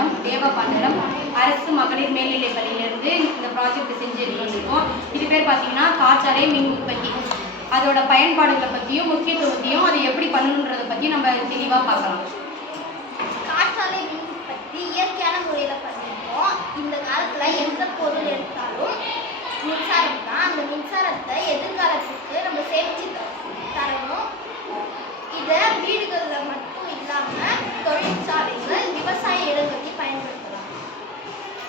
மாவட்டம் தேவபாண்டரம் அரசு மகளிர் மேல்நிலைப் பள்ளியிலிருந்து இந்த ப்ராஜெக்ட் செஞ்சு வந்திருக்கோம். இது பேர் பார்த்தீங்கன்னா காற்றாலை மின் உற்பத்தி. அதோட பயன்பாடுகளை பற்றியும் முக்கியத்துவத்தையும் அதை எப்படி பண்ணணுன்றதை பற்றியும் நம்ம தெளிவாக பார்க்கலாம். காற்றாலை மின் உற்பத்தி இயற்கையான முறையில் பண்ணியிருக்கோம். இந்த காலத்தில் எந்த பொருள் எடுத்தாலும் மின்சாரம் தான். அந்த மின்சாரத்தை எதிர்காலத்துக்கு நம்ம சேமித்து தரணும். இதை வீடுகளில் மட்டும் இல்லாமல் தொழிற்சாலைகள், விவசாய இடங்களில் பயன்படுத்தலாம்.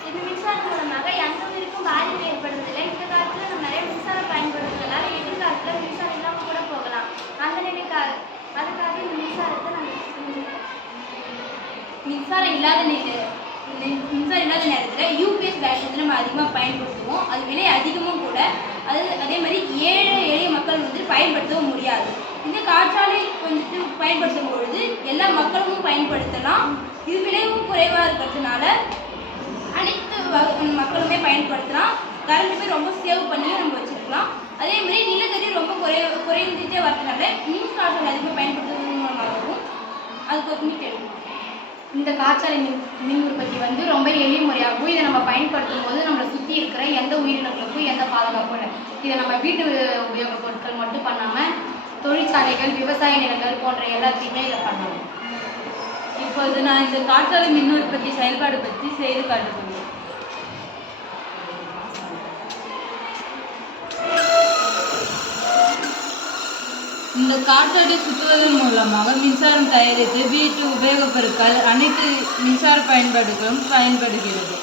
இந்த மின்சாரம் மூலமாக எந்த உயிருக்கும் பாதிப்பு ஏற்படுறதில்லை. இந்த காலத்தில் நம்ம நிறைய மின்சாரம் பயன்படுத்துறதுனால எதிர்காலத்தில் மின்சாரம் இல்லாமல் கூட போகலாம். அந்த நிலைக்காக அதுக்காக இந்த மின்சாரத்தை நம்ம மின்சாரம் இல்லாத நேரத்தில் யூபிஎஸ் பேட்டரி வந்து நம்ம அதிகமாக பயன்படுத்துவோம். அது விலை அதிகமும் கூட. அதே மாதிரி எளிய மக்கள் வந்து பயன்படுத்தவும் முடியாது. இந்த காற்றாலை வந்துட்டு பயன்படுத்தும் பொழுது எல்லா மக்களும் பயன்படுத்தலாம். இது விலையும் குறைவாக இருக்கிறதுனால அனைத்து மக்களுமே பயன்படுத்தலாம். கரண்ட்டுமே ரொம்ப சேவ் பண்ணியும் நம்ம வச்சுருக்கலாம். அதே மாதிரி நிலக்கரி ரொம்ப குறைந்துட்டே வரதுனால மின் காற்றாலை அதிகமாக பயன்படுத்துவதன் மூலமாகவும் அதுக்கு ஒரு மீட் எடுக்கும். இந்த காற்றாலை மின் உற்பத்தி வந்து ரொம்ப எளிய முறையாகவும் இதை நம்ம பயன்படுத்தும் போது நம்மளை சுற்றி இருக்கிற எந்த உயிரினங்களுக்கும் எந்த பாதுகாப்பும் இல்லை. இதை நம்ம வீட்டு உபயோக பொருட்கள் மட்டும் பண்ணாமல் தொழிற்சாலைகள், விவசாய நிலங்கள் போன்ற எல்லாத்தையுமே இதை பண்ணலாம். இப்போது நான் இந்த காற்றாலை மின் உற்பத்தி செயல்பாடு பற்றி செய்து காட்டுகிறேன். இந்த காற்றாலை சுற்றுவதன் மூலமாக மின்சாரம் தயாரித்து வீட்டு உபயோகப் பொருட்கள் அனைத்து மின்சார பயன்பாடுகளும் பயன்படுகிறது.